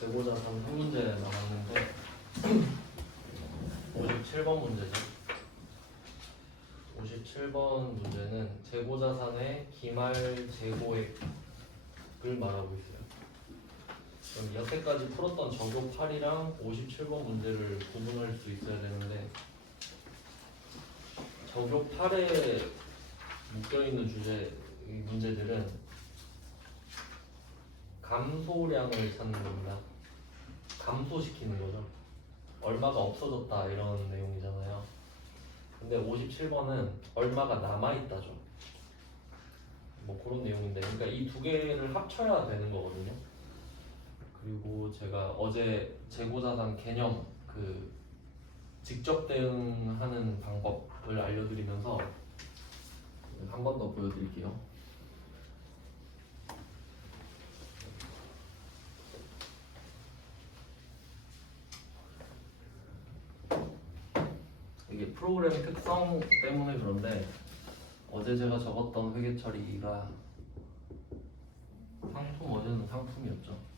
재고자산 한 문제 남았는데 57번 문제죠. 57번 문제는 재고자산의 기말 재고액을 말하고 있어요. 그럼 여태까지 풀었던 저교 8이랑 57번 문제를 구분할 수 있어야 되는데 저교 8에 묶여있는 문제들은 감소량을 찾는 겁니다. 감소시키는 거죠. 얼마가 없어졌다 이런 내용이잖아요. 근데 57번은 얼마가 남아있다죠. 뭐 그런 내용인데, 그러니까 이 두 개를 합쳐야 되는 거거든요. 그리고 제가 어제 재고자산 개념 직접 대응하는 방법을 알려드리면서 한 번 더 보여드릴게요. 이게 프로그램 특성 때문에 그런데 어제 제가 적었던 회계 처리가 어제는 상품이었죠.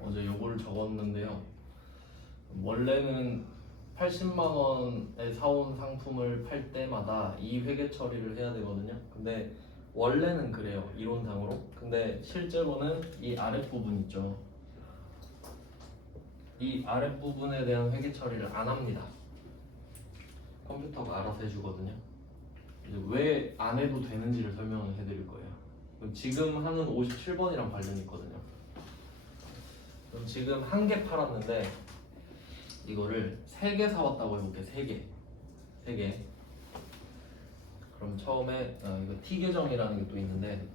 어제 요거를 적었는데요. 원래는 80만 원에 사온 상품을 팔 때마다 이 회계 처리를 해야 되거든요. 근데 원래는 그래요, 이론상으로. 근데 실제로는 이 아랫부분 있죠. 이 아랫부분에 대한 회계 처리를 안 합니다. 컴퓨터가 알아서 해주거든요. 이제 왜 안 해도 되는지를 설명을 해드릴 거예요. 지금 하는 57번이랑 관련이 있거든요. 그럼 지금 한 개 팔았는데 이거를 3개 사왔다고 해볼게요. 3개. 그럼 처음에 이거 T 계정이라는 게 또 있는데,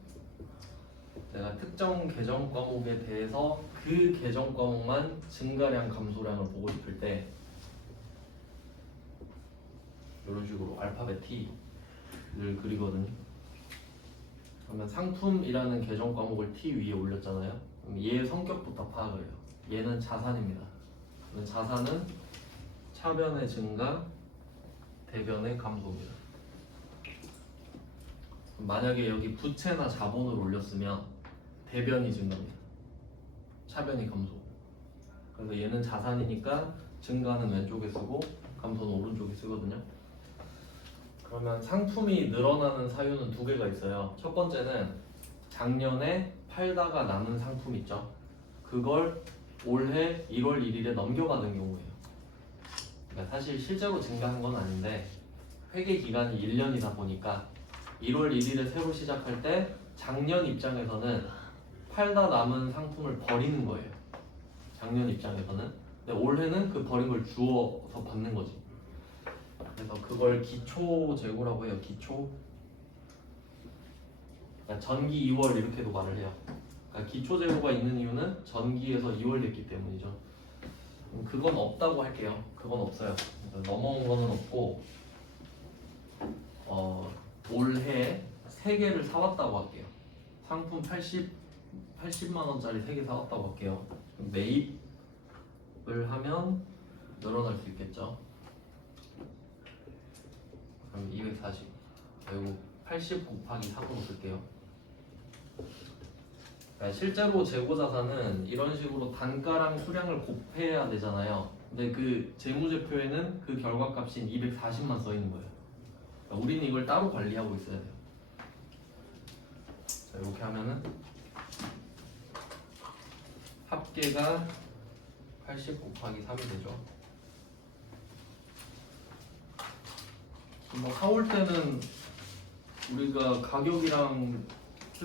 내가 특정 계정 과목에 대해서 그 계정 과목만 증가량 감소량을 보고 싶을 때 이런 식으로 알파벳 T를 그리거든요. 그러면 상품이라는 계정 과목을 T 위에 올렸잖아요. 그럼 얘의 성격부터 파악을 해요. 얘는 자산입니다. 그러면 자산은 차변의 증가, 대변의 감소입니다. 만약에 여기 부채나 자본을 올렸으면 대변이 증가입니다. 차변이 감소. 그래서 얘는 자산이니까 증가는 왼쪽에 쓰고 감소는 오른쪽에 쓰거든요. 그러면 상품이 늘어나는 사유는 두 개가 있어요. 첫 번째는 작년에 팔다가 남은 상품 있죠. 그걸 올해 1월 1일에 넘겨받은 경우예요. 그러니까 사실 실제로 증가한 건 아닌데 회계 기간이 1년이다 보니까 1월 1일에 새로 시작할 때 작년 입장에서는 팔다 남은 상품을 버리는 거예요. 작년 입장에서는. 근데 올해는 그 버린 걸 주워서 받는 거지. 그래서 그걸 기초 재고라고 해요. 기초. 그러니까 전기 2월 이렇게도 말을 해요. 그러니까 기초 재고가 있는 이유는 전기에서 2월 됐기 때문이죠. 그건 없다고 할게요. 그건 없어요. 넘어온 거는 없고 올해 3개를 사왔다고 할게요. 상품 80만 원짜리 3개 사왔다고 할게요. 매입을 하면 늘어날 수 있겠죠. 그럼 240. 그리고 80 곱하기 4으로 쓸게요. 그러니까 실제로 재고자산은 이런 식으로 단가랑 수량을 곱해야 되잖아요. 근데 그 재무제표에는 그 결과값인 240만 써 있는 거예요. 그러니까 우리는 이걸 따로 관리하고 있어야 돼요. 자, 이렇게 하면은 합계가 80 곱하기 3이 되죠. 뭐 사올 때는 우리가 가격이랑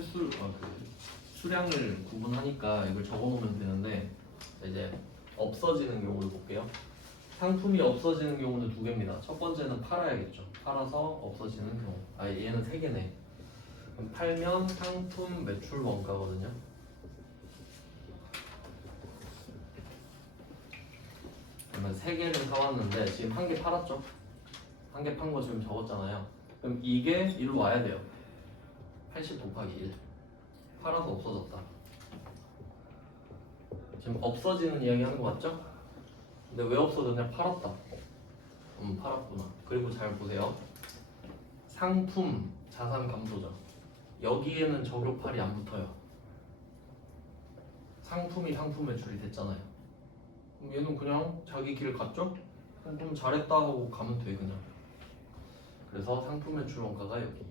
수량을 구분하니까 이걸 적어놓으면 되는데 이제 없어지는 경우를 볼게요. 상품이 없어지는 경우는 두 개입니다. 첫 번째는 팔아야겠죠. 팔아서 없어지는 경우. 얘는 세 개네. 그럼 팔면 상품 매출 원가거든요. 그러면 세 개를 사왔는데 지금 한 개 팔았죠? 한 개 판 거 지금 적었잖아요. 그럼 이게 일로 와야 돼요. 80 곱하기 1. 팔아서 없어졌다. 지금 없어지는 이야기 하는 거 맞죠? 근데 왜 없어졌냐? 팔았다. 팔았구나. 그리고 잘 보세요. 상품, 자산 감소죠. 여기에는 적요팔이 안 붙어요. 상품이 상품 매출이 됐잖아요. 그럼 얘는 그냥 자기 길 갔죠? 그럼 잘했다 하고 가면 돼 그냥. 그래서 상품 매출 원가가 여기.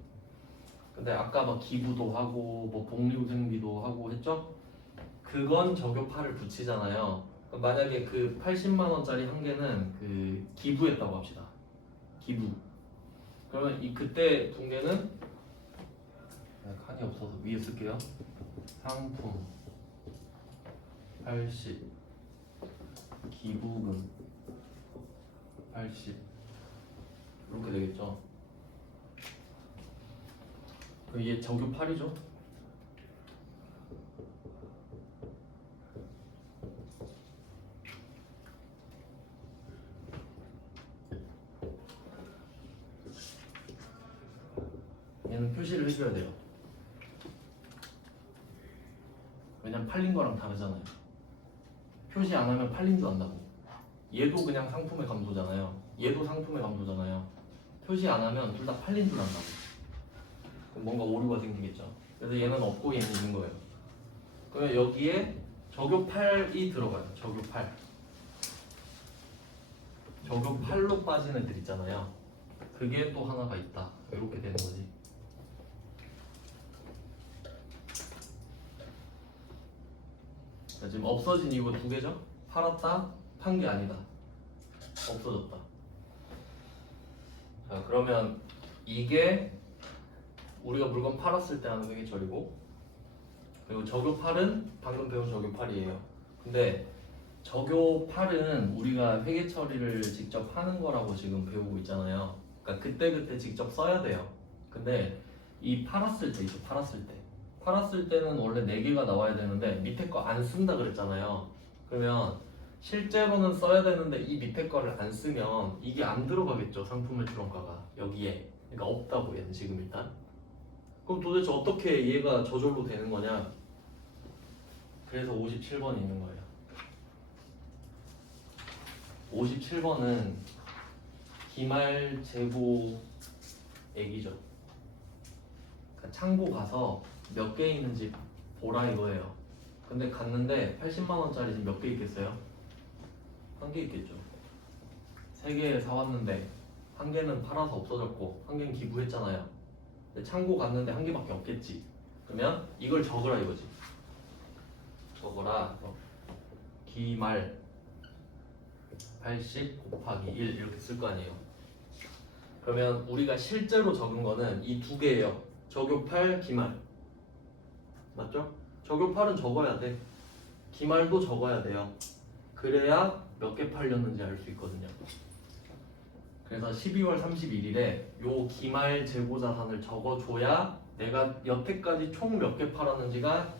근데 아까 막 기부도 하고 뭐 복리후생비도 하고 했죠? 그건 적요팔을 붙이잖아요. 그러니까 만약에 그 80만 원짜리 한 개는 그 기부했다고 합시다. 기부. 그러면 이 그때 붕괴는 칸이 없어서 위에 쓸게요. 상품 80 기부금 80 이렇게 되겠죠. 그럼 이게 적요팔이죠. 얘는 표시를 해줘야 돼요. 왜냐면 팔린 거랑 다르잖아요. 표시 안 하면 팔림도 안다고. 얘도 그냥 상품의 감소잖아요. 얘도 상품의 감소잖아요. 표시 안 하면 둘 다 팔린 줄 안다고. 그럼 뭔가 오류가 생기겠죠. 그래서 얘는 없고 얘는 있는 거예요. 그러면 여기에 적요팔이 들어가요. 적요팔. 적요팔로 빠진 애들 있잖아요. 그게 또 하나가 있다. 이렇게 되는 거지. 지금 없어진 이유가 두 개죠? 팔았다, 판 게 아니다. 없어졌다. 자, 그러면 이게 우리가 물건 팔았을 때 하는 회계처리고, 그리고 적요팔은 방금 배운 적요팔이에요. 근데 적요팔은 우리가 회계처리를 직접 하는 거라고 지금 배우고 있잖아요. 그러니까 그때그때 직접 써야 돼요. 근데 이 팔았을 때 있죠. 팔았을 때는 원래 4개가 나와야 되는데 밑에 거 안 쓴다 그랬잖아요. 그러면 실제로는 써야 되는데 이 밑에 거를 안 쓰면 이게 안 들어가겠죠. 상품 매출 원가가 여기에. 그러니까 없다고 얘는 지금 일단. 그럼 도대체 어떻게 얘가 저절로 되는 거냐? 그래서 57번이 있는 거예요. 57번은 기말 재고 액이죠. 그러니까 창고 가서 몇 개 있는지 보라 이거예요. 근데 갔는데 80만 원짜리 지금 몇 개 있겠어요? 한 개 있겠죠. 3개 사왔는데 한 개는 팔아서 없어졌고 한 개는 기부했잖아요. 근데 창고 갔는데 한 개밖에 없겠지. 그러면 이걸 적으라 이거지. 적어라. 기말 80 곱하기 1 이렇게 쓸 거 아니에요. 그러면 우리가 실제로 적은 거는 이 두 개예요. 적요팔, 기말. 맞죠? 적요팔은 적어야 돼. 기말도 적어야 돼요. 그래야 몇 개 팔렸는지 알 수 있거든요. 그래서 12월 31일에 요 기말 재고 자산을 적어줘야 내가 여태까지 총 몇 개 팔았는지가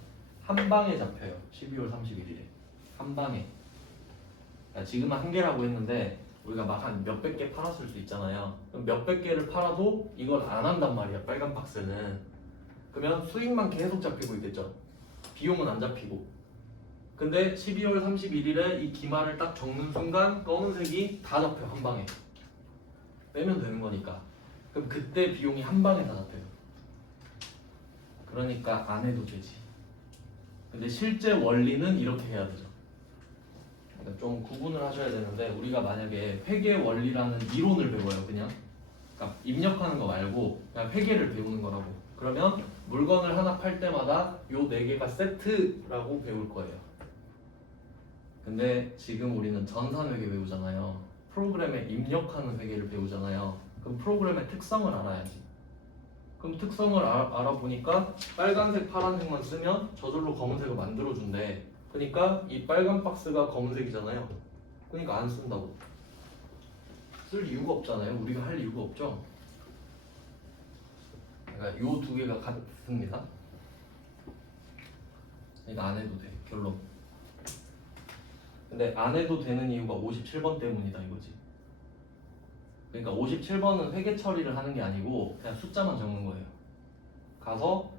한 방에 잡혀요. 12월 31일에 한 방에. 지금은 한 개라고 했는데 우리가 막 한 몇백 개 팔았을 수 있잖아요. 그럼 몇백 개를 팔아도 이걸 안 한단 말이야. 빨간 박스는. 그러면 수익만 계속 잡히고 있겠죠. 비용은 안 잡히고. 근데 12월 31일에 이 기말을 딱 적는 순간 검은색이 다 잡혀. 한 방에. 빼면 되는 거니까. 그럼 그때 비용이 한 방에 다 잡혀요. 그러니까 안 해도 되지. 근데 실제 원리는 이렇게 해야 되죠. 그러니까 좀 구분을 하셔야 되는데 우리가 만약에 회계 원리라는 이론을 배워요. 그냥 그러니까 입력하는 거 말고 그냥 회계를 배우는 거라고. 그러면 물건을 하나 팔 때마다 요 4개가 세트라고 배울 거예요. 근데 지금 우리는 전산회계 배우잖아요. 프로그램에 입력하는 회계를 배우잖아요. 그럼 프로그램의 특성을 알아야지. 그럼 특성을 알아보니까 빨간색, 파란색만 쓰면 저절로 검은색을 만들어준대. 그러니까 이 빨간 박스가 검은색이잖아요. 그러니까 안 쓴다고. 쓸 이유가 없잖아요. 우리가 할 이유가 없죠. 그러니까 요 두 개가 같습니다. 그러니까 안 해도 돼. 결론. 근데 안 해도 되는 이유가 57번 때문이다 이거지. 그러니까 57번은 회계 처리를 하는 게 아니고 그냥 숫자만 적는 거예요. 가서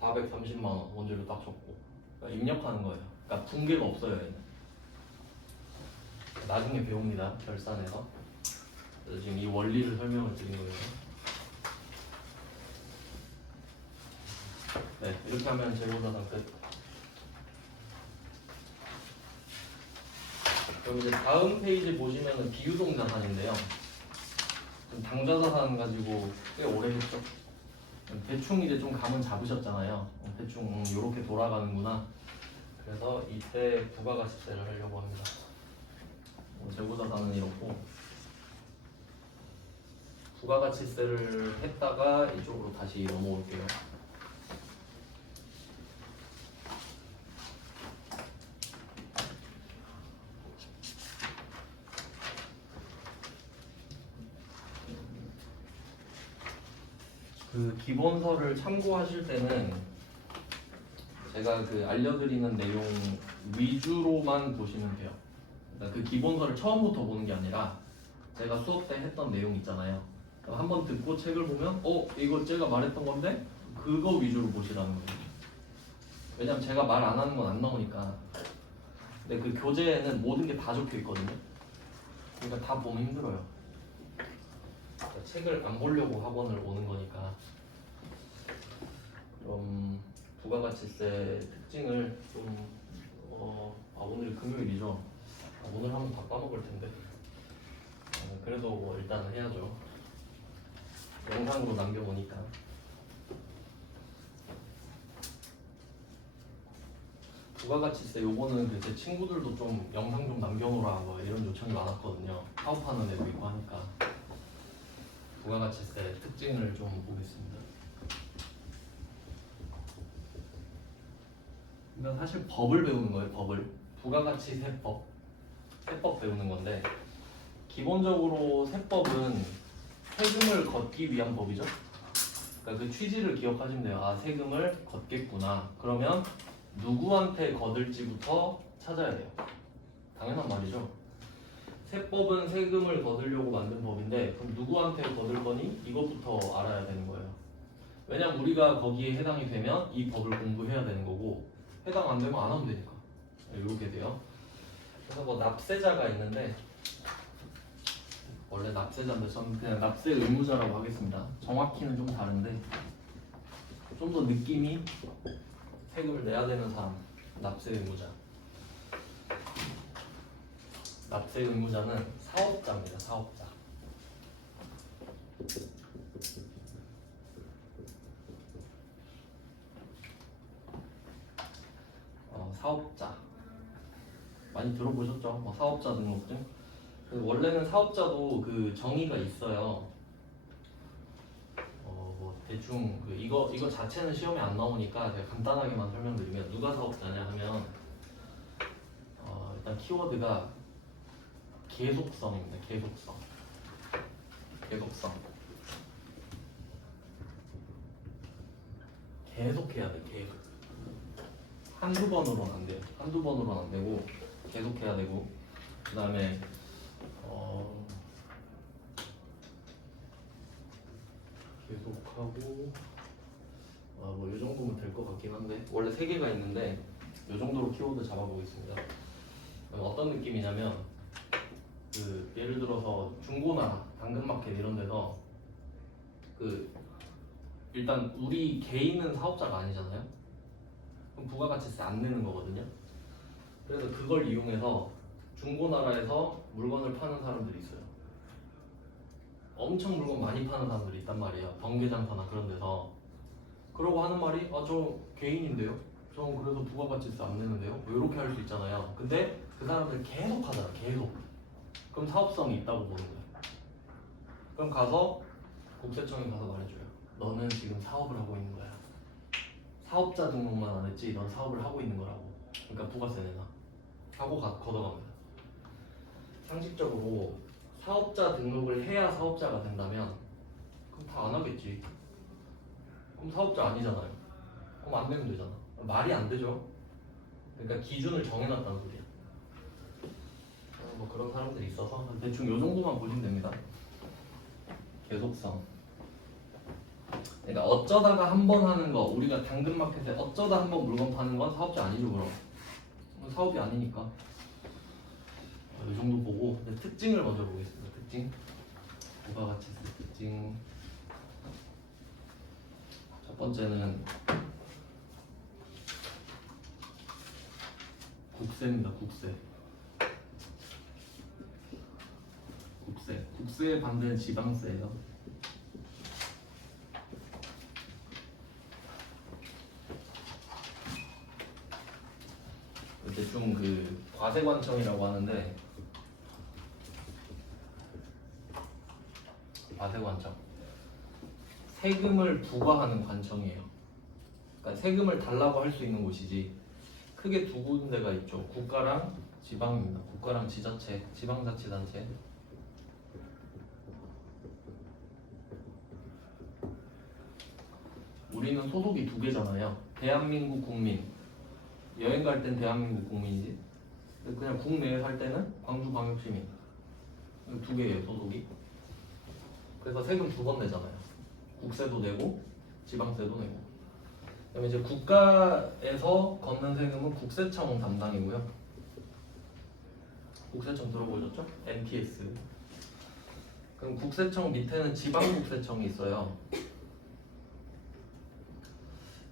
430만 원 원재료 딱 적고 그러니까 입력하는 거예요. 그러니까 붕괴가 없어요. 얘는. 나중에 배웁니다. 결산에서. 그래서 지금 이 원리를 설명을 드린 거예요. 네, 이렇게 하면 재고자산 끝. 그럼 이제 다음 페이지 보시면은 비유동 자산인데요. 당좌자산 가지고 꽤 오래 했죠. 대충 이제 좀 감은 잡으셨잖아요. 대충 이렇게 돌아가는구나. 그래서 이때 부가가치세를 하려고 합니다. 재고자산은 이렇고 부가가치세를 했다가 이쪽으로 다시 넘어올게요. 그 기본서를 참고하실 때는 제가 그 알려드리는 내용 위주로만 보시면 돼요. 그러니까 그 기본서를 처음부터 보는 게 아니라 제가 수업 때 했던 내용 있잖아요. 한번 듣고 책을 보면 이거 제가 말했던 건데 그거 위주로 보시라는 거예요. 왜냐면 제가 말 안 하는 건 안 나오니까. 근데 그 교재에는 모든 게 다 적혀 있거든요. 그러니까 다 보면 힘들어요. 그러니까 책을 안 보려고 학원을 오는 거니까. 그럼 부가가치세 특징을 좀 오늘 금요일이죠. 오늘 하면 다 까먹을 텐데. 그래도 뭐 일단 해야죠. 영상으로 남겨보니까. 부가가치세 요거는 그 제 친구들도 좀 영상 좀 남겨놓으라 뭐 이런 요청이 많았거든요. 사업하는 애도 있고 하니까. 부가가치세 특징을 좀 보겠습니다. 그러니까 사실 법을 배우는 거예요. 법을. 부가가치세법. 세법 배우는 건데 기본적으로 세법은 세금을 걷기 위한 법이죠. 그러니까 그 취지를 기억하시면 돼요. 아, 세금을 걷겠구나. 그러면 누구한테 거둘지부터 찾아야 돼요. 당연한 말이죠. 세법은 세금을 거두려고 만든 법인데 그럼 누구한테 거둘 거니? 이것부터 알아야 되는 거예요. 왜냐면 우리가 거기에 해당이 되면 이 법을 공부해야 되는 거고 해당 안 되면 안 하면 되니까. 이렇게 돼요. 그래서 뭐 납세자가 있는데 원래 납세자인데 저는 그냥 납세 의무자라고 하겠습니다. 정확히는 좀 다른데 좀 더 느낌이 세금을 내야 되는 사람, 납세 의무자. 납세 의무자는 사업자입니다. 사업자. 사업자 많이 들어보셨죠? 뭐 사업자 등록증. 원래는 사업자도 그 정의가 있어요. 뭐 대충 이거 자체는 시험에 안 나오니까 제가 간단하게만 설명드리면 누가 사업자냐 하면 일단 키워드가 계속성입니다. 계속성. 계속 해야 돼. 계속. 한두 번으로는 안 돼요. 한두 번으로는 안 되고 계속 해야 되고 그 다음에 계속하고 뭐 이 정도면 될 것 같긴 한데 원래 3개가 있는데 이 정도로 키워드 잡아보겠습니다. 어떤 느낌이냐면 예를 들어서 중고나 당근마켓 이런 데서 일단 우리 개인은 사업자가 아니잖아요. 그럼 부가가치세 안 내는 거거든요. 그래서 그걸 이용해서 중고나라에서 물건을 파는 사람들이 있어요. 엄청 물건 많이 파는 사람들이 있단 말이에요. 번개장터나 그런 데서. 그러고 하는 말이 저 개인인데요? 저 그래서 부가가치세 안 내는데요? 뭐 이렇게 할 수 있잖아요. 근데 그 사람들 계속 하잖아. 계속. 그럼 사업성이 있다고 보는 거예요. 그럼 가서 국세청에 가서 말해줘요. 너는 지금 사업을 하고 있는 거야. 사업자 등록만 안 했지 넌 사업을 하고 있는 거라고. 그러니까 부가세 내놔 하고 걷어갑니다. 상식적으로 사업자 등록을 해야 사업자가 된다면 그럼 다 안 하겠지. 그럼 사업자 아니잖아요. 그럼 안 되면 되잖아. 말이 안 되죠. 그러니까 기준을 정해놨다는 소리야. 뭐 그런 사람들이 있어서 대충 요 정도만 보시면 됩니다. 계속성. 그러니까 어쩌다가 한 번 하는 거, 우리가 당근마켓에 어쩌다 한 번 물건 파는 건 사업자 아니죠, 그럼. 사업이 아니니까. 이 정도 보고 특징을 먼저 보겠습니다. 특징. 부가가치세 특징. 첫 번째는 국세입니다. 국세. 국세의 반대는 지방세예요. 대충 그 과세관청이라고 하는데 과세관청 세금을 부과하는 관청이에요. 그러니까 세금을 달라고 할 수 있는 곳이지 크게 두 군데가 있죠. 국가랑 지방입니다. 국가랑 지자체, 지방자치단체. 우리는 소속이 두 개잖아요. 대한민국 국민. 여행 갈 땐 대한민국 국민이지. 그냥 국내에 살 때는 광주광역시민. 두 개예요, 소속이. 그래서 세금 두 번 내잖아요. 국세도 내고 지방세도 내고. 그다음에 이제 국가에서 걷는 세금은 국세청 담당이고요. 국세청 들어보셨죠? NTS. 그럼 국세청 밑에는 지방국세청이 있어요.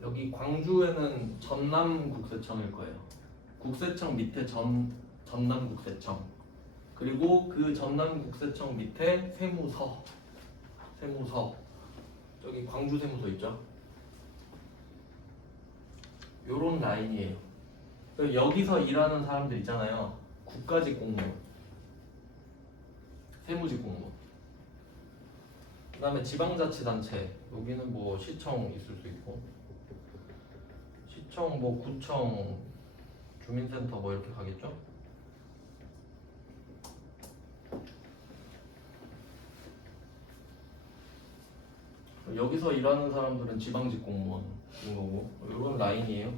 여기 광주에는 전남국세청일 거예요. 국세청 밑에 전남국세청. 그리고 그 전남국세청 밑에 세무서. 저기 광주 세무서 있죠? 요런 라인이에요. 여기서 일하는 사람들 있잖아요. 국가직 공무원, 세무직 공무원. 그 다음에 지방자치단체. 여기는 뭐 시청 있을 수 있고 시청, 뭐 구청, 주민센터 뭐 이렇게 가겠죠? 여기서 일하는 사람들은 지방직 공무원인 거고 이런 라인이에요.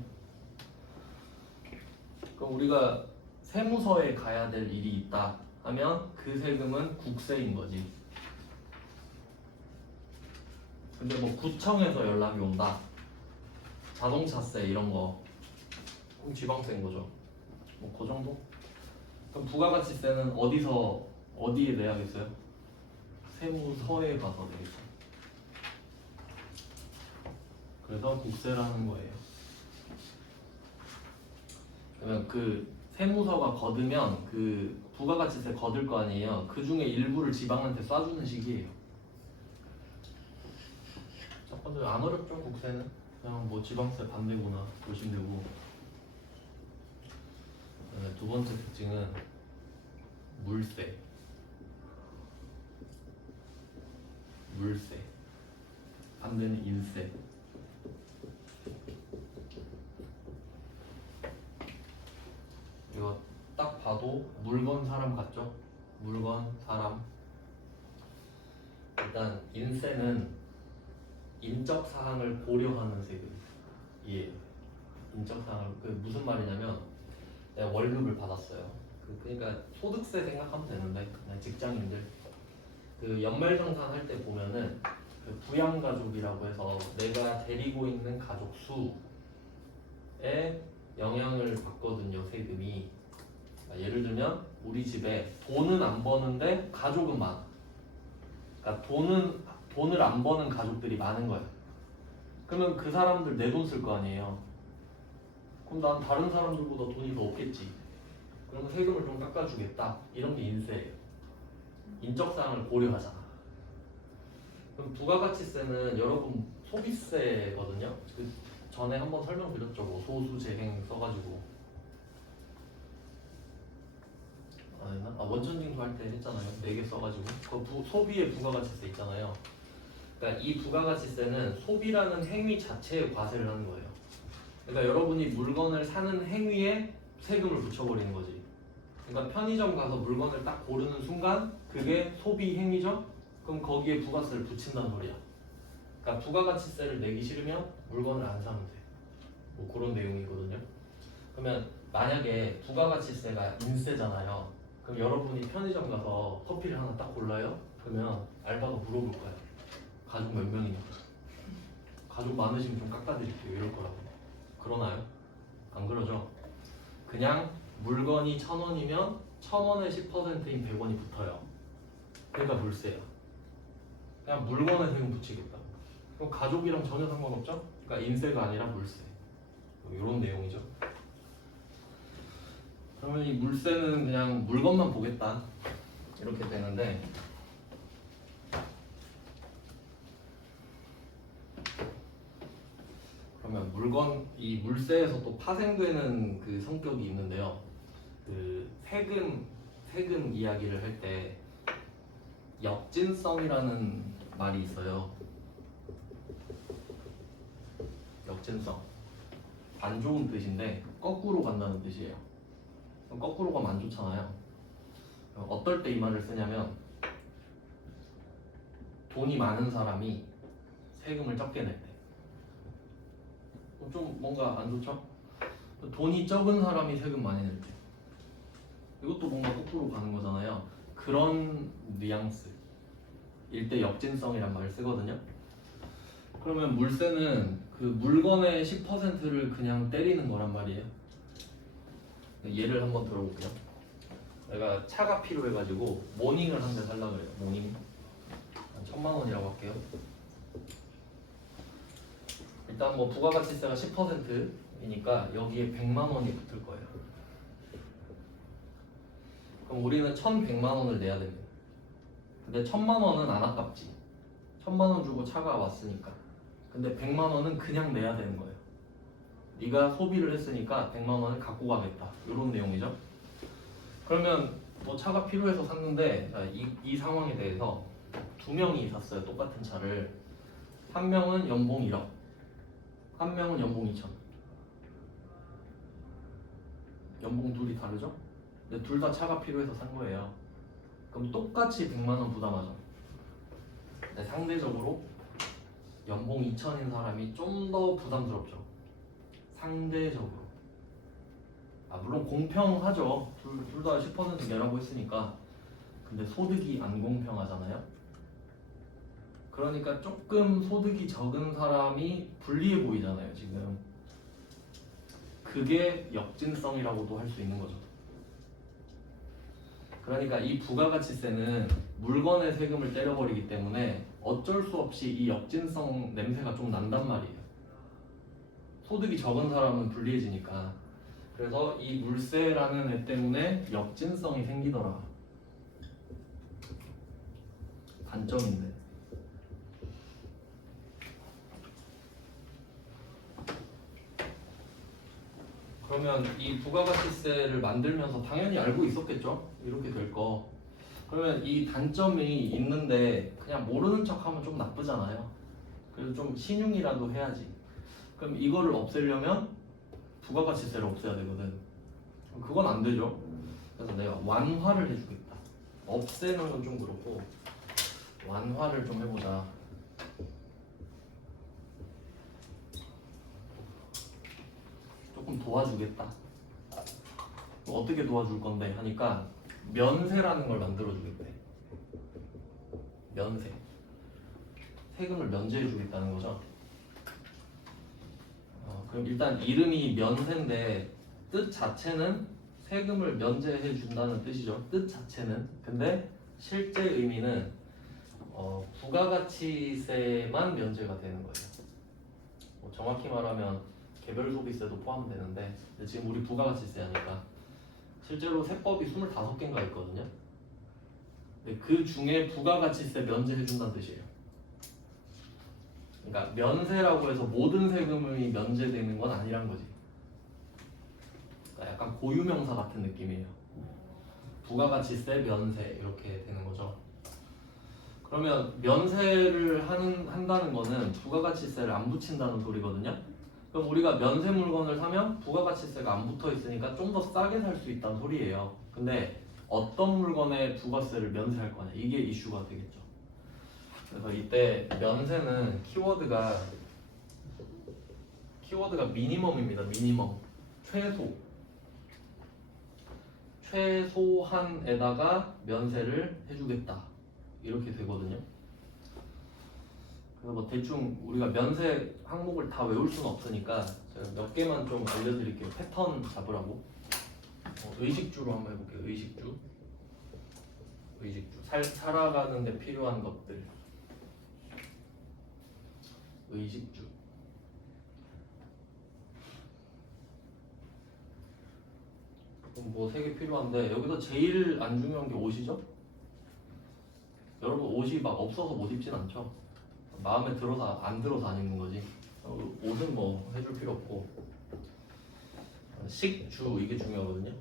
그럼 우리가 세무서에 가야 될 일이 있다 하면 그 세금은 국세인 거지. 근데 뭐 구청에서 연락이 온다, 자동차세 이런 거, 그럼 지방세인 거죠. 뭐 그 정도? 그럼 부가가치세는 어디에 내야겠어요? 세무서에 가서 내겠죠. 그래서 국세라는 거예요. 그러면 그 세무서가 거두면 그 부가가치세 거둘 거 아니에요. 그 중에 일부를 지방한테 쏴주는 식이에요. 첫 번째 안 어렵죠, 국세는. 그냥 뭐 지방세 반대구나 보시면 되고. 두 번째 특징은 물세. 반대는 인세. 이거 딱 봐도 물건 사람 같죠? 물건 사람. 일단 인세는 인적 사항을 고려하는 세금이에요. 인적 사항을 무슨 말이냐면 내가 월급을 받았어요. 그러니까 소득세 생각하면 되는데 그냥 직장인들 그 연말정산할 때 보면은 그 부양가족이라고 해서 내가 데리고 있는 가족 수에 영향을 받거든요, 세금이. 그러니까 예를 들면 우리 집에 돈은 안 버는데 가족은 많아. 그러니까 돈을 안 버는 가족들이 많은 거야. 그러면 그 사람들 내 돈 쓸 거 아니에요. 그럼 난 다른 사람들보다 돈이 더 없겠지. 그러면 세금을 좀 깎아주겠다. 이런 게 인세예요. 인적사항을 고려하잖아. 그럼 부가가치세는 여러분 소비세거든요. 그 전에 한번 설명드렸죠. 뭐 소수재생 써가지고. 원천징수 할 때 했잖아요. 4개 써가지고. 그 소비의 부가가치세 있잖아요. 그러니까 이 부가가치세는 소비라는 행위 자체에 과세를 하는 거예요. 그러니까 여러분이 물건을 사는 행위에 세금을 붙여버리는 거지. 그러니까 편의점 가서 물건을 딱 고르는 순간 그게 소비 행위죠? 그럼 거기에 부가세를 붙인단 말이야. 그러니까 부가가치세를 내기 싫으면 물건을 안 사면 돼. 뭐 그런 내용이거든요. 그러면 만약에 부가가치세가 인세잖아요. 그럼 여러분이 편의점 가서 커피를 하나 딱 골라요? 그러면 알바가 물어볼 거예요. 가족 몇 명이냐고. 가족 많으시면 좀 깎아드릴게요. 이럴 거라고. 그러나요? 안 그러죠? 그냥 물건이 1,000원이면 1,000원에 10%인 100원이 붙어요. 그러니까 물세야. 그냥 물건에 세금 붙이겠다. 그럼 가족이랑 전혀 상관없죠? 그러니까 인세가 아니라 물세. 이런 내용이죠. 그러면 이 물세는 그냥 물건만 보겠다. 이렇게 되는데 그러면 이 물세에서 또 파생되는 그 성격이 있는데요. 그 세금 이야기를 할 때 역진성이라는 말이 있어요. 역진성. 안 좋은 뜻인데 거꾸로 간다는 뜻이에요. 거꾸로 가면 안 좋잖아요. 어떨 때 이 말을 쓰냐면 돈이 많은 사람이 세금을 적게 낼 때. 좀 뭔가 안 좋죠? 돈이 적은 사람이 세금 많이 낼 때. 이것도 뭔가 거꾸로 가는 거잖아요. 그런 뉘앙스. 일대 역진성이란 말을 쓰거든요. 그러면 물세는 그 물건의 10%를 그냥 때리는 거란 말이에요. 예를 한번 들어볼게요. 내가 차가 필요해가지고 모닝을 한 대 살려고 해요. 모닝 1,000,000원이라고 할게요. 일단 뭐 부가가치세가 10%이니까 여기에 100만원이 붙을 거예요. 그럼 우리는 1,100만원을 내야 됩니다. 근데 1,000만원은 안 아깝지. 1,000만원 주고 차가 왔으니까. 근데 100만원은 그냥 내야 되는 거예요. 네가 소비를 했으니까 100만원을 갖고 가겠다. 이런 내용이죠. 그러면 뭐 차가 필요해서 샀는데 이 상황에 대해서 두 명이 샀어요. 똑같은 차를. 한 명은 연봉 1억, 한 명은 연봉 2천. 연봉 둘이 다르죠? 근데 둘 다 차가 필요해서 산 거예요. 그럼 똑같이 100만원 부담하죠. 근데 상대적으로 연봉 2천인 사람이 좀 더 부담스럽죠. 상대적으로. 물론 공평하죠. 둘 다 10% 내라고 했으니까. 근데 소득이 안 공평하잖아요. 그러니까 조금 소득이 적은 사람이 불리해 보이잖아요, 지금. 그게 역진성이라고도 할 수 있는 거죠. 그러니까 이 부가가치세는 물건의 세금을 때려버리기 때문에 어쩔 수 없이 이 역진성 냄새가 좀 난단 말이에요. 소득이 적은 사람은 불리해지니까. 그래서 이 물세라는 애 때문에 역진성이 생기더라. 단점인데. 그러면 이 부가가치세를 만들면서 당연히 알고 있었겠죠? 이렇게 될 거. 그러면 이 단점이 있는데 그냥 모르는 척하면 좀 나쁘잖아요. 그래서 좀 신용이라도 해야지. 그럼 이거를 없애려면 부가가치세를 없애야 되거든. 그건 안 되죠. 그래서 내가 완화를 해주겠다. 없애는 건 좀 그렇고 완화를 좀 해보자. 조금 도와주겠다. 어떻게 도와줄 건데 하니까 면세라는 걸 만들어주겠대. 면세. 세금을 면제해주겠다는 거죠. 그럼 일단 이름이 면세인데 뜻 자체는 세금을 면제해준다는 뜻이죠. 뜻 자체는. 근데 실제 의미는 부가가치세만 면제가 되는 거예요. 정확히 말하면 개별 소비세도 포함되는데 지금 우리 부가가치세 하니까 실제로 세법이 25개인가 있거든요. 근데 그 중에 부가가치세 면제해준다는 뜻이에요. 그러니까 면세라고 해서 모든 세금이 면제되는 건 아니란 거지. 그러니까 약간 고유명사 같은 느낌이에요. 부가가치세 면세 이렇게 되는 거죠. 그러면 면세를 한다는 거는 부가가치세를 안 붙인다는 소리거든요. 그럼 우리가 면세 물건을 사면 부가가치세가 안 붙어 있으니까 좀 더 싸게 살 수 있다는 소리예요. 근데 어떤 물건에 부가세를 면세할 거냐, 이게 이슈가 되겠죠. 그래서 이때 면세는 키워드가 미니멈입니다. 미니멈, 최소한에다가 면세를 해주겠다, 이렇게 되거든요. 그래서 뭐 대충 우리가 면세 항목을 다 외울 수는 없으니까 제가 몇 개만 좀 알려드릴게요. 패턴 잡으라고. 의식주로 한번 해볼게요. 의식주. 살아가는 데 필요한 것들. 의식주. 그럼 뭐 3개 필요한데 여기서 제일 안 중요한 게 옷이죠? 여러분 옷이 막 없어서 못 입진 않죠? 마음에 들어서 안 들어서 안 입는 거지. 옷은 뭐 해줄 필요 없고. 식주, 이게 중요하거든요.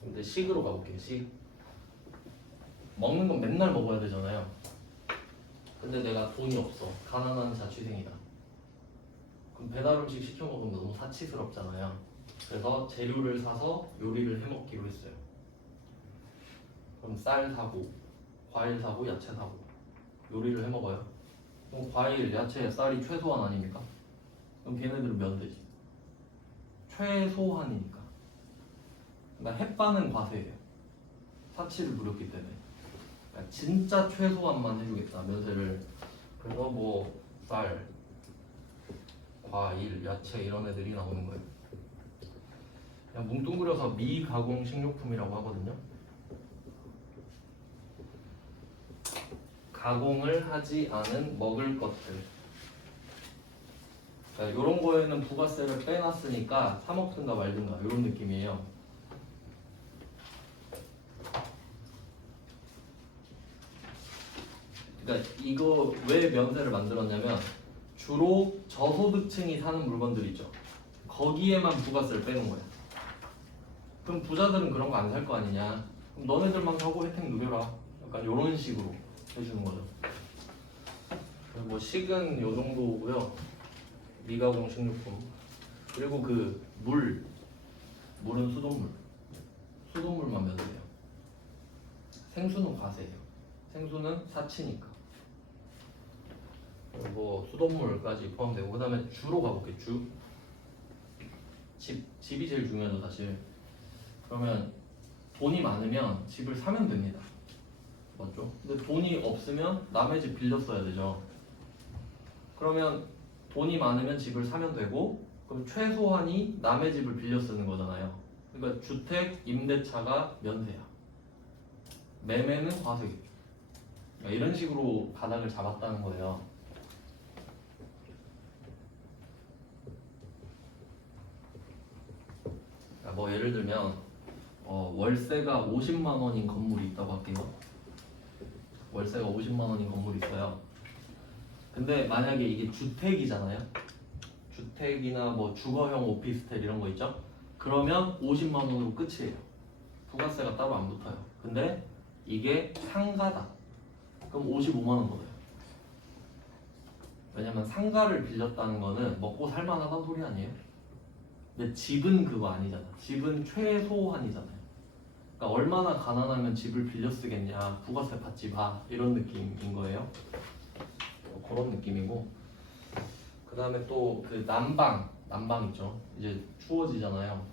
근데 식으로 가볼게요. 식. 먹는 건 맨날 먹어야 되잖아요. 근데 내가 돈이 없어. 가난한 자취생이다. 그럼 배달 음식 시켜 먹으면 너무 사치스럽잖아요. 그래서 재료를 사서 요리를 해 먹기로 했어요. 그럼 쌀 사고, 과일 사고, 야채 사고 요리를 해 먹어요. 그럼 과일, 야채, 쌀이 최소한 아닙니까? 그럼 걔네들은 면되지. 최소한이니까. 그러니까 햇반은 과세예요. 사치를 부렸기 때문에. 그러니까 진짜 최소한만 해주겠다, 면세를. 그래서 뭐 쌀, 과일, 야채 이런 애들이 나오는 거예요. 그냥 뭉뚱그려서 미가공 식료품이라고 하거든요. 가공을 하지 않은 먹을 것들. 그러니까 이런 거에는 부가세를 빼놨으니까 사 먹든가 말든가 이런 느낌이에요. 그러니까 이거 왜 면세를 만들었냐면 주로 저소득층이 사는 물건들 있죠. 거기에만 부가세를 빼는 거야. 그럼 부자들은 그런 거 안 살 거 아니냐. 그럼 너네들만 사고 혜택 누려라. 약간 이런 식으로 해주는 거죠. 뭐 식은 요 정도고요. 미가공 식료품. 그리고 그 물은 수돗물만 면세해요. 생수는 과세예요. 생수는 사치니까. 뭐 수돗물까지 포함되고. 그 다음에 주로 가볼게요. 집이 제일 중요하죠, 사실. 그러면 돈이 많으면 집을 사면 됩니다. 맞죠? 근데 돈이 없으면 남의 집 빌려 써야 되죠. 그러면 돈이 많으면 집을 사면 되고, 그럼 최소한이 남의 집을 빌려 쓰는 거잖아요. 그러니까 주택, 임대차가 면세야. 매매는 과세겠죠. 그러니까 이런 식으로 바닥을 잡았다는 거예요. 그러니까 뭐 예를 들면 월세가 50만 원인 건물이 있다고 할게요. 월세가 50만 원인 건물이 있어요. 근데 만약에 이게 주택이잖아요. 주택이나 뭐 주거형 오피스텔 이런 거 있죠? 그러면 50만 원으로 끝이에요. 부가세가 따로 안 붙어요. 근데 이게 상가다. 그럼 55만 원 걷어요. 왜냐면 상가를 빌렸다는 거는 먹고 살만하다는 소리 아니에요? 근데 집은 그거 아니잖아. 집은 최소한이잖아요. 그러니까 얼마나 가난하면 집을 빌려 쓰겠냐, 부가세 받지 마, 이런 느낌인 거예요. 그런 느낌이고. 그 다음에 또 그 난방 있죠. 이제 추워지잖아요.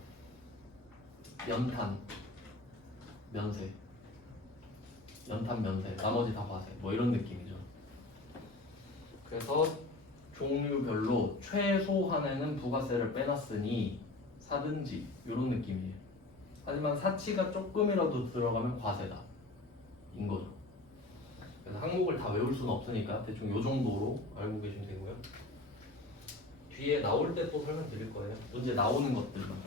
연탄 면세, 나머지 다 과세, 뭐 이런 느낌이죠. 그래서 종류별로 최소한에는 부가세를 빼놨으니 사든지 이런 느낌이에요. 하지만 사치가 조금이라도 들어가면 과세다 인 거죠. 그래서 항목을 다 외울 수는 없으니까 대충 요 정도로 알고 계시면 되고요. 뒤에 나올 때 또 설명드릴 거예요. 문제 나오는 것들만.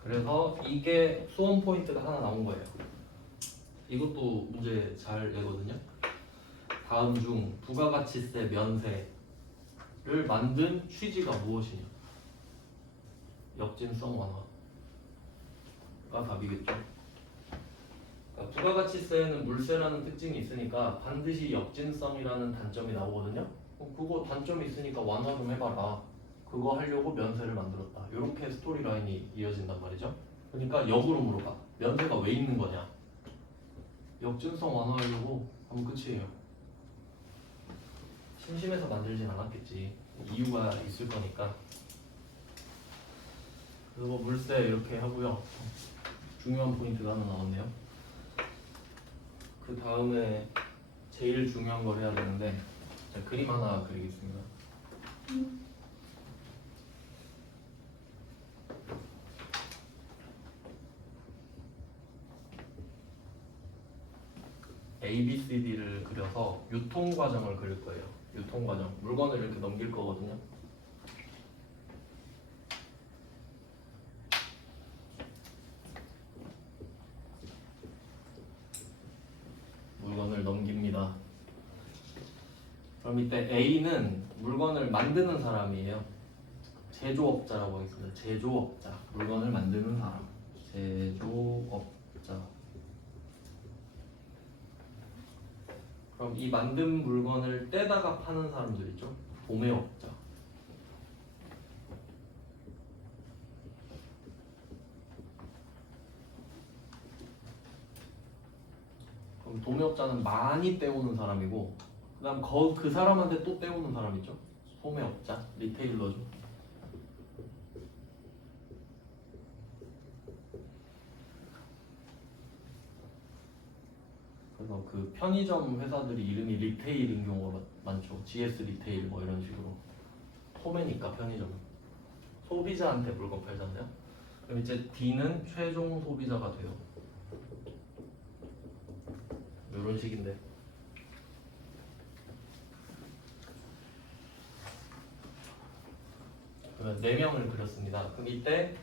그래서 이게 수험 포인트가 하나 나온 거예요. 이것도 문제 잘 내거든요. 다음 중 부가가치세 면세를 만든 취지가 무엇이냐? 역진성 완화가 답이겠죠. 그러니까 부가가치세에는 물세라는 특징이 있으니까 반드시 역진성이라는 단점이 나오거든요. 그거 단점이 있으니까 완화 좀 해봐라. 그거 하려고 면세를 만들었다. 이렇게 스토리 라인이 이어진단 말이죠. 그러니까 역으로 물어봐. 면세가 왜 있는 거냐? 역진성 완화하려고 하면 끝이에요. 심심해서 만들진 않았겠지. 이유가 있을 거니까. 그리고 물세 이렇게 하고요. 중요한 포인트가 하나 나왔네요. 그 다음에 제일 중요한 걸 해야 되는데 제가 그림 하나 그리겠습니다. A, B, C, D를 그려서 유통 과정을 그릴 거예요. 유통 과정. 물건을 이렇게 넘길 거거든요. 물건을 넘깁니다. 그럼 이때 A는 물건을 만드는 사람이에요. 제조업자라고 하겠습니다. 제조업자. 물건을 만드는 사람. 제조업자. 그럼 이 만든 물건을 떼다가 파는 사람들 있죠? 도매업자. 그럼 도매업자는 많이 떼오는 사람이고, 그 다음 그 사람한테 또 떼오는 사람 있죠? 소매업자, 리테일러죠. 그래서 그 편의점 회사들이 이름이 리테일인 경우가 많죠. GS 리테일 뭐 이런 식으로. 소매니까 편의점은. 소비자한테 물건 팔잖아요. 그럼 이제 D는 최종 소비자가 돼요. 이런 식인데. 그러면 4명을 그렸습니다. 그럼 이때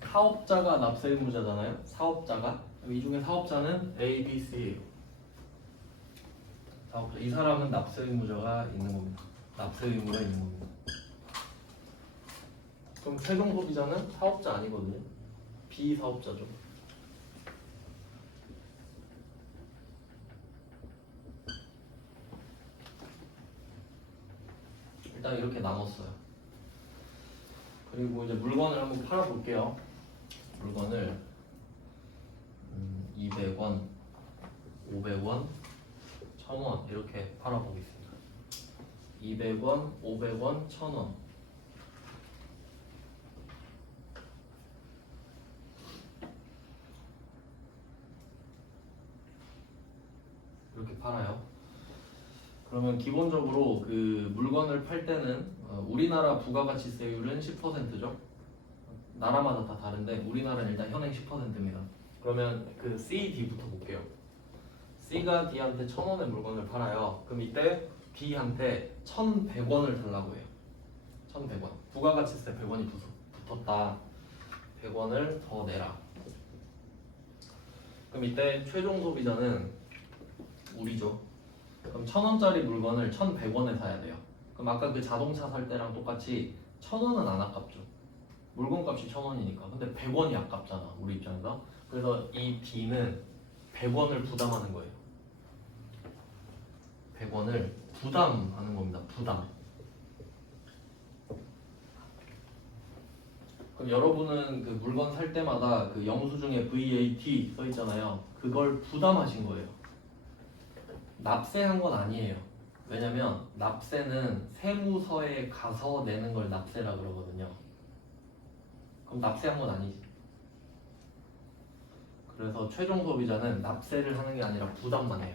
사업자가 납세 의무자잖아요. 사업자가. 그럼 이 중에 사업자는 A, B, C예요. 사업자. 이 사람은 납세 의무자가 있는 겁니다. 납세 의무가 있는 겁니다. 그럼 최종 소비자는 사업자 아니거든요. 비사업자죠. 일단 이렇게 나눴어요. 그리고 이제 물건을 한번 팔아볼게요. 물건을 200원, 500원, 1000원 이렇게 팔아보겠습니다. 200원, 500원, 1000원. 이렇게 팔아요. 그러면 기본적으로 그 물건을 팔 때는 우리나라 부가가치세율은 10%죠. 나라마다 다 다른데 우리나라는 일단 현행 10%입니다. 그러면 그 C, D부터 볼게요. C가 D한테 1000원의 물건을 팔아요. 그럼 이때 D한테 1100원을 달라고 해요. 1100원. 부가가치세 100원이 붙었다. 100원을 더 내라. 그럼 이때 최종 소비자는 우리죠. 그럼 1000원짜리 물건을 1100원에 사야 돼요. 그럼 아까 그 자동차 살 때랑 똑같이 1000원은 안 아깝죠. 물건값이 1000원이니까. 근데 100원이 아깝잖아, 우리 입장에서. 그래서 이 D는 100원을 부담하는 거예요. 100원을 부담하는 겁니다. 부담. 그럼 여러분은 그 물건 살 때마다 그 영수증에 VAT 써 있잖아요. 그걸 부담하신 거예요. 납세한 건 아니에요. 왜냐면 납세는 세무서에 가서 내는 걸 납세라 그러거든요. 그럼 납세한 건 아니지. 그래서 최종 소비자는 납세를 하는 게 아니라 부담만 해요.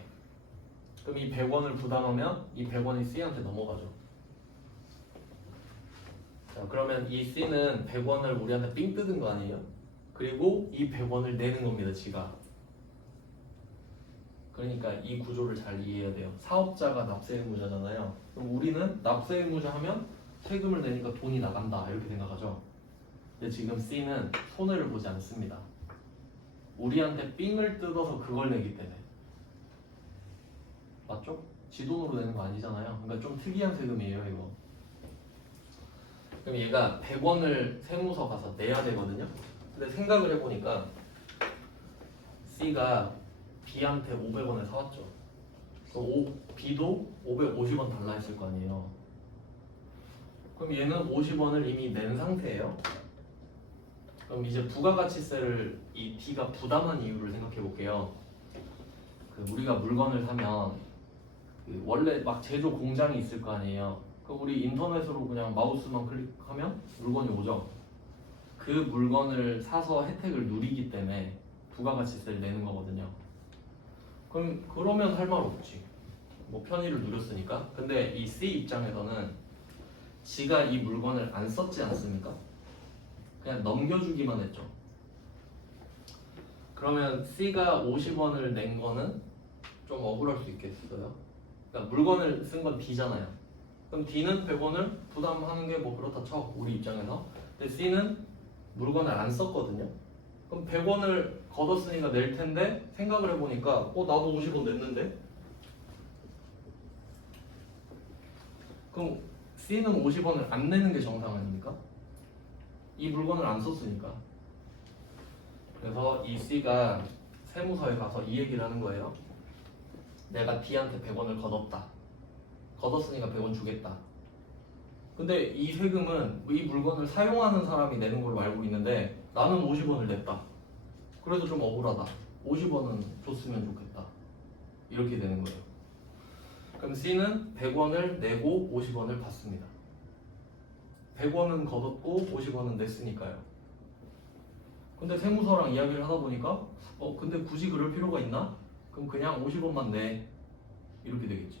그럼 이 100원을 부담하면 이 100원이 C한테 넘어가죠. 자, 그러면 이 C는 100원을 우리한테 삥 뜯은 거 아니에요? 그리고 이 100원을 내는 겁니다, 지가. 그러니까 이 구조를 잘 이해해야 돼요. 사업자가 납세 의무자잖아요. 그럼 우리는 납세 의무자 하면 세금을 내니까 돈이 나간다 이렇게 생각하죠. 근데 지금 C는 손해를 보지 않습니다. 우리한테 삥을 뜯어서 그걸 내기 때문에. 맞죠? 지 돈으로 내는 거 아니잖아요. 그러니까 좀 특이한 세금이에요, 이거. 그럼 얘가 100원을 세무서 가서 내야 되거든요. 근데 생각을 해보니까 C가 B한테 500원에 사왔죠. B도 550원 달라 했을 거 아니에요. 그럼 얘는 50원을 이미 낸 상태예요. 그럼 이제 부가가치세를 이 B가 부담한 이유를 생각해 볼게요. 우리가 물건을 사면 원래 막 제조 공장이 있을 거 아니에요. 그럼 우리 인터넷으로 그냥 마우스만 클릭하면 물건이 오죠. 그 물건을 사서 혜택을 누리기 때문에 부가가치세를 내는 거거든요. 그러면 할 말 없지. 뭐 편의를 누렸으니까. 근데 이 C 입장에서는 지가 이 물건을 안 썼지 않습니까? 그냥 넘겨주기만 했죠. 그러면 C가 50원을 낸 거는 좀 억울할 수 있겠어요. 그러니까 물건을 쓴 건 D잖아요. 그럼 D는 100원을 부담하는 게 뭐 그렇다 쳐, 우리 입장에서. 근데 C는 물건을 안 썼거든요. 그럼 100원을 걷었으니까 낼 텐데 생각을 해보니까 나도 50원 냈는데? 그럼 C는 50원을 안 내는 게 정상 아닙니까? 이 물건을 안 썼으니까. 그래서 이 C가 세무서에 가서 이 얘기를 하는 거예요. 내가 D한테 100원을 걷었다. 걷었으니까 100원 주겠다. 근데 이 세금은 이 물건을 사용하는 사람이 내는 걸로 알고 있는데 나는 50원을 냈다. 그래서 좀 억울하다. 50원은 줬으면 좋겠다. 이렇게 되는 거예요. 그럼 C는 100원을 내고 50원을 받습니다. 100원은 걷었고 50원은 냈으니까요. 근데 세무서랑 이야기를 하다 보니까 근데 굳이 그럴 필요가 있나? 그럼 그냥 50원만 내. 이렇게 되겠지.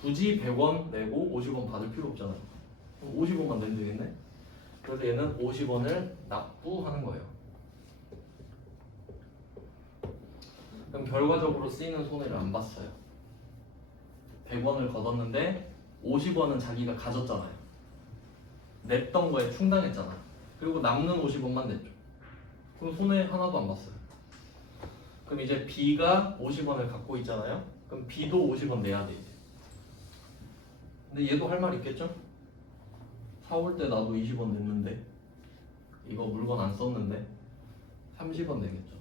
굳이 100원 내고 50원 받을 필요 없잖아요. 그럼 50원만 내면 되겠네? 그래서 얘는 50원을 납부하는 거예요. 그럼 결과적으로 C는 손해를 안 봤어요. 100원을 걷었는데 50원은 자기가 가졌잖아요. 냈던 거에 충당했잖아. 그리고 남는 50원만 냈죠. 그럼 손해 하나도 안 봤어요. 그럼 이제 B가 50원을 갖고 있잖아요. 그럼 B도 50원 내야 돼 이제. 근데 얘도 할 말 있겠죠? 사올 때 나도 20원 냈는데 이거 물건 안 썼는데 30원 내겠죠.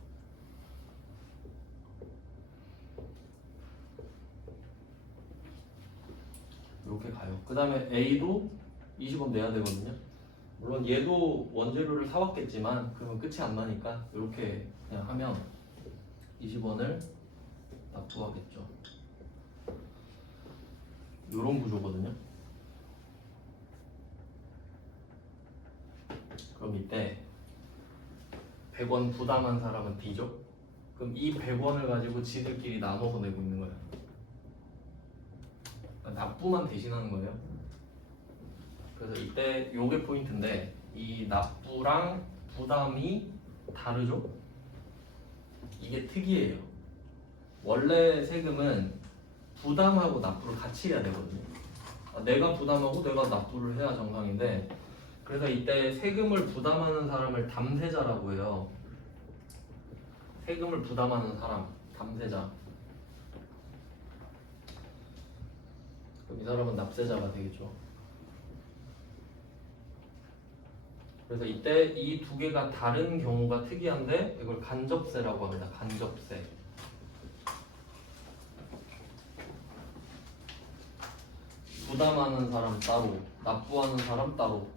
이렇게 가요. 그 다음에 A도 20원 내야 되거든요. 물론 얘도 원재료를 사왔겠지만 그러면 끝이 안 나니까 이렇게 그냥 하면 20원을 납부하겠죠. 이런 구조거든요. 그럼 이때 100원 부담한 사람은 D죠. 그럼 이 100원을 가지고 지들끼리 나눠서 내고 있는 거예요. 그러니까 납부만 대신하는 거예요. 그래서 이때 요게 포인트인데 이 납부랑 부담이 다르죠? 이게 특이해요. 원래 세금은 부담하고 납부를 같이 해야 되거든요. 내가 부담하고 내가 납부를 해야 정상인데 그래서 이때 세금을 부담하는 사람을 담세자라고 해요. 세금을 부담하는 사람, 담세자. 그럼 이 사람은 납세자가 되겠죠. 그래서 이때 이 두 개가 다른 경우가 특이한데 이걸 간접세라고 합니다. 간접세. 부담하는 사람 따로, 납부하는 사람 따로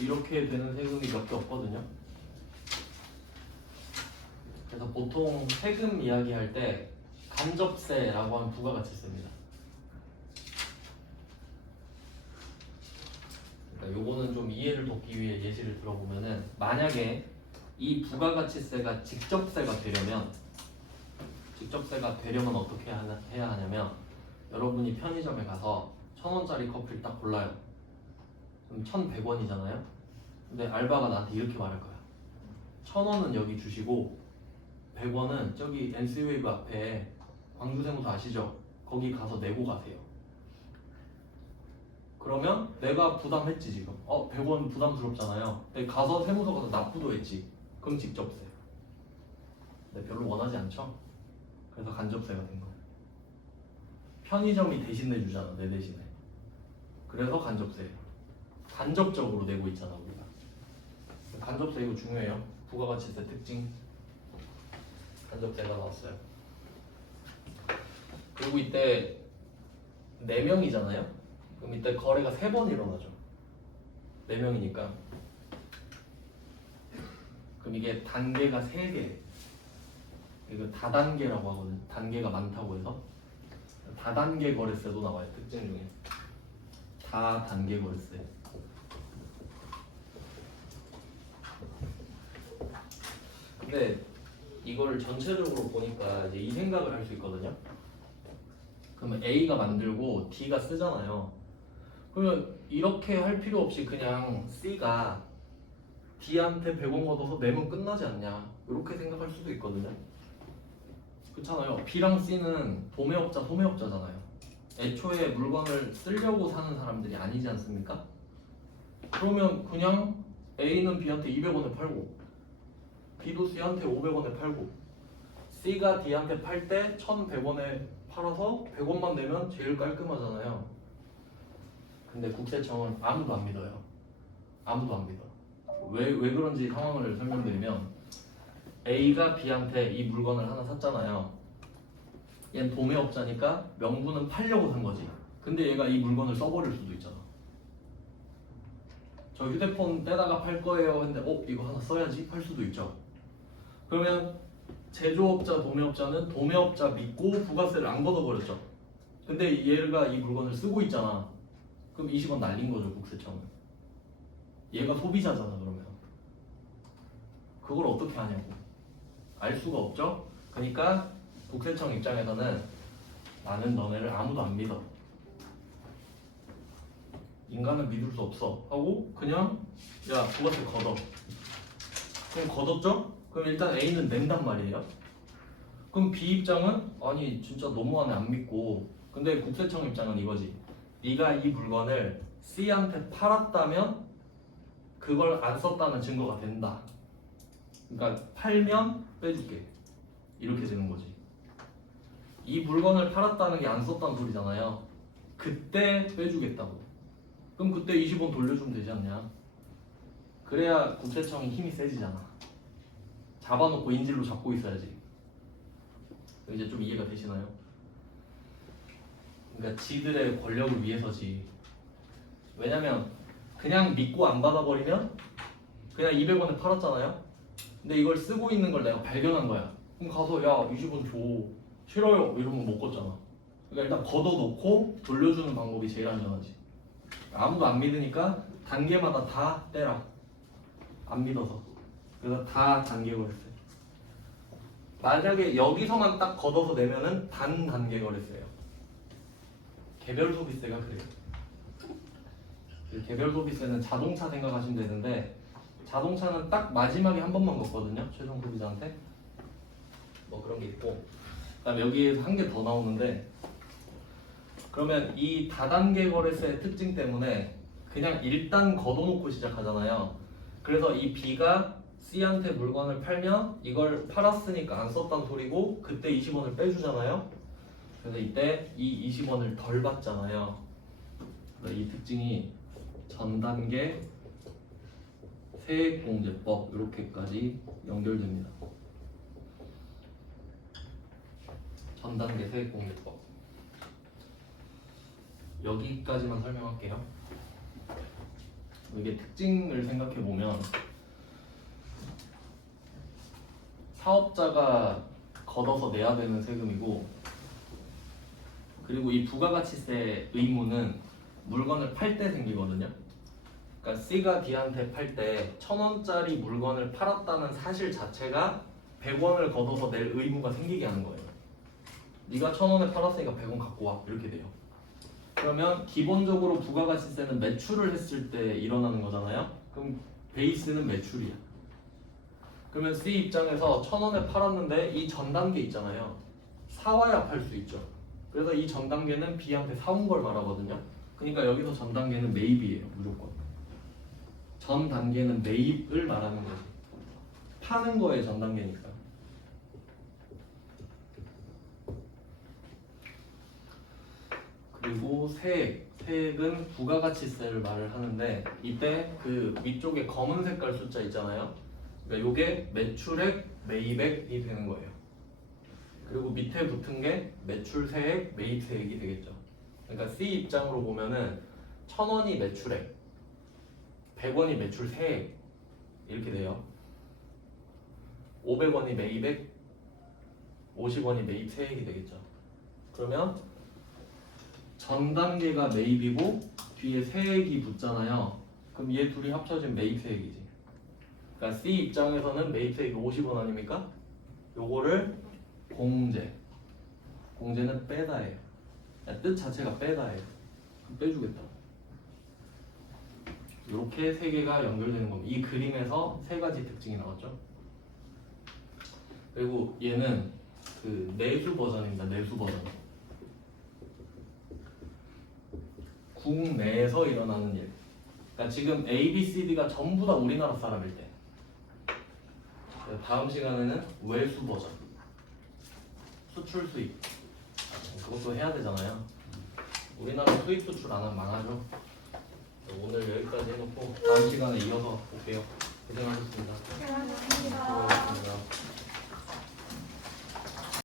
이렇게 되는 세금이 몇 개 없거든요. 그래서 보통 세금 이야기할 때 간접세라고 하면 부가가치세입니다. 그러니까 요거는 좀 이해를 돕기 위해 예시를 들어보면은 만약에 이 부가가치세가 직접세가 되려면 어떻게 해야 하냐면 여러분이 편의점에 가서 1,000원짜리 커피를 딱 골라요. 그럼 1,100원이잖아요. 근데 알바가 나한테 이렇게 말할 거야. 1,000원은 여기 주시고 100원은 저기 NC웨이브 앞에 광주세무서 아시죠? 거기 가서 내고 가세요. 그러면 내가 부담했지 지금. 100원 부담스럽잖아요. 근데 가서 세무서 가서 납부도 했지. 그럼 직접세. 근데 별로 원하지 않죠? 그래서 간접세가 된 거예요. 편의점이 대신 내주잖아, 내 대신에. 그래서 간접세. 간접적으로 내고 있잖아 우리가. 간접세 이거 중요해요. 부가가치세 특징. 간접세가 나왔어요. 그리고 이때 4명이잖아요. 그럼 이때 거래가 3번 일어나죠. 4명이니까. 그럼 이게 단계가 3개. 이거 다단계라고 하거든요. 단계가 많다고 해서. 다단계 거래세도 나와요. 특징 중에. 다단계 거래세. 근데 이걸 전체적으로 보니까 이제 이 생각을 할 수 있거든요. 그러면 A가 만들고 D가 쓰잖아요. 그러면 이렇게 할 필요 없이 그냥 C가 D한테 100원 걷어서 내면 끝나지 않냐, 이렇게 생각할 수도 있거든요. 그렇잖아요. B랑 C는 도매업자, 소매업자잖아요. 애초에 물건을 쓰려고 사는 사람들이 아니지 않습니까? 그러면 그냥 A는 B한테 200원에 팔고 B도 C한테 500원에 팔고 C가 D한테 팔 때 1100원에 팔아서 100원만 내면 제일 깔끔하잖아요. 근데 국세청은 아무도 안 믿어요. 아무도 안 믿어. 왜 그런지 상황을 설명드리면, A가 B한테 이 물건을 하나 샀잖아요. 얘는 도매업자니까 명분은 팔려고 산 거지. 근데 얘가 이 물건을 써버릴 수도 있잖아. 저 휴대폰 떼다가 팔 거예요 했는데 이거 하나 써야지 팔 수도 있죠. 그러면 제조업자, 도매업자는 도매업자 믿고 부가세를 안 걷어버렸죠. 근데 얘가 이 물건을 쓰고 있잖아. 그럼 20원 날린 거죠, 국세청은. 얘가 소비자잖아. 그러면 그걸 어떻게 하냐고. 알 수가 없죠. 그러니까 국세청 입장에서는 나는 너네를 아무도 안 믿어, 인간은 믿을 수 없어 하고 그냥 야 부가세 걷어. 그럼 걷었죠? 그럼 일단 A는 낸단 말이에요. 그럼 B 입장은 아니 진짜 너무하네, 안 믿고. 근데 국세청 입장은 이거지. 네가 이 물건을 C한테 팔았다면 그걸 안 썼다는 증거가 된다. 그러니까 팔면 빼줄게, 이렇게 되는 거지. 이 물건을 팔았다는 게 안 썼다는 소리잖아요. 그때 빼주겠다고. 그럼 그때 20원 돌려주면 되지 않냐. 그래야 국세청이 힘이 세지잖아. 잡아놓고 인질로 잡고 있어야지. 이제 좀 이해가 되시나요? 그러니까 지들의 권력을 위해서지. 왜냐면 그냥 믿고 안 받아버리면 그냥 200원에 팔았잖아요. 근데 이걸 쓰고 있는 걸 내가 발견한 거야. 그럼 가서 야 20원 줘, 싫어요 이러면 못 걷잖아. 그러니까 일단 걷어놓고 돌려주는 방법이 제일 안전하지. 아무도 안 믿으니까 단계마다 다 떼라. 안 믿어서. 그래서 다 단계 거래세. 만약에 여기서만 딱 걷어서 내면은 단 단계 거래세예요. 개별 소비세가 그래요. 개별 소비세는 자동차 생각하시면 되는데, 자동차는 딱 마지막에 한 번만 걷거든요, 최종 소비자한테. 뭐 그런 게 있고, 그다음에 여기에서 한 개 더 나오는데, 그러면 이 다단계 거래세의 특징 때문에 그냥 일단 걷어놓고 시작하잖아요. 그래서 이 B가 C한테 물건을 팔면 이걸 팔았으니까 안 썼단 소리고 그때 20원을 빼주잖아요. 그래서 이때 이 20원을 덜 받잖아요. 그래서 이 특징이 전단계 세액공제법 이렇게까지 연결됩니다. 전단계 세액공제법. 여기까지만 설명할게요. 이게 특징을 생각해 보면, 사업자가 걷어서 내야 되는 세금이고, 그리고 이 부가가치세 의무는 물건을 팔 때 생기거든요. 그러니까 C가 D한테 팔 때 1,000원짜리 물건을 팔았다는 사실 자체가 100원을 걷어서 낼 의무가 생기게 하는 거예요. 네가 1,000원에 팔았으니까 100원 갖고 와, 이렇게 돼요. 그러면 기본적으로 부가가치세는 매출을 했을 때 일어나는 거잖아요. 그럼 베이스는 매출이야. 그러면 C 입장에서 1,000원에 팔았는데 이 전 단계 있잖아요. 사와야 팔 수 있죠. 그래서 이 전 단계는 B한테 사온 걸 말하거든요. 그러니까 여기서 전 단계는 매입이에요, 무조건. 전 단계는 매입을 말하는 거지. 파는 거에 전 단계니까. 그리고 세액은 부가가치세를 말을 하는데, 이때 그 위쪽에 검은 색깔 숫자 있잖아요. 그러니까 요게 매출액, 매입액이 되는 거예요. 그리고 밑에 붙은 게 매출 세액, 매입 세액이 되겠죠. 그러니까 C 입장으로 보면은 1,000원이 매출액, 100원이 매출 세액 이렇게 돼요. 500원이 매입액, 50원이 매입 세액이 되겠죠. 그러면 전 단계가 매입이고 뒤에 세액이 붙잖아요. 그럼 얘 둘이 합쳐진 매입 세액이지. 그러니까 C 입장에서는 매입 세액이 50원 아닙니까? 요거를 공제는 빼다예요. 뜻 자체가 빼다예요. 그럼 빼주겠다. 이렇게 세 개가 연결되는 겁니다. 이 그림에서 세 가지 특징이 나왔죠. 그리고 얘는 그 내수 버전입니다. 내수 버전. 국내에서 일어나는 일. 그러니까 지금 A, B, C, D가 전부 다 우리나라 사람일 때. 다음 시간에는 외수 버전. 수출 수입. 그것도 해야 되잖아요. 우리나라 수입 수출 안 하면 망하죠. 오늘 여기까지 해놓고 다음 시간에 이어서 볼게요. 고생하셨습니다. 고생하셨습니다.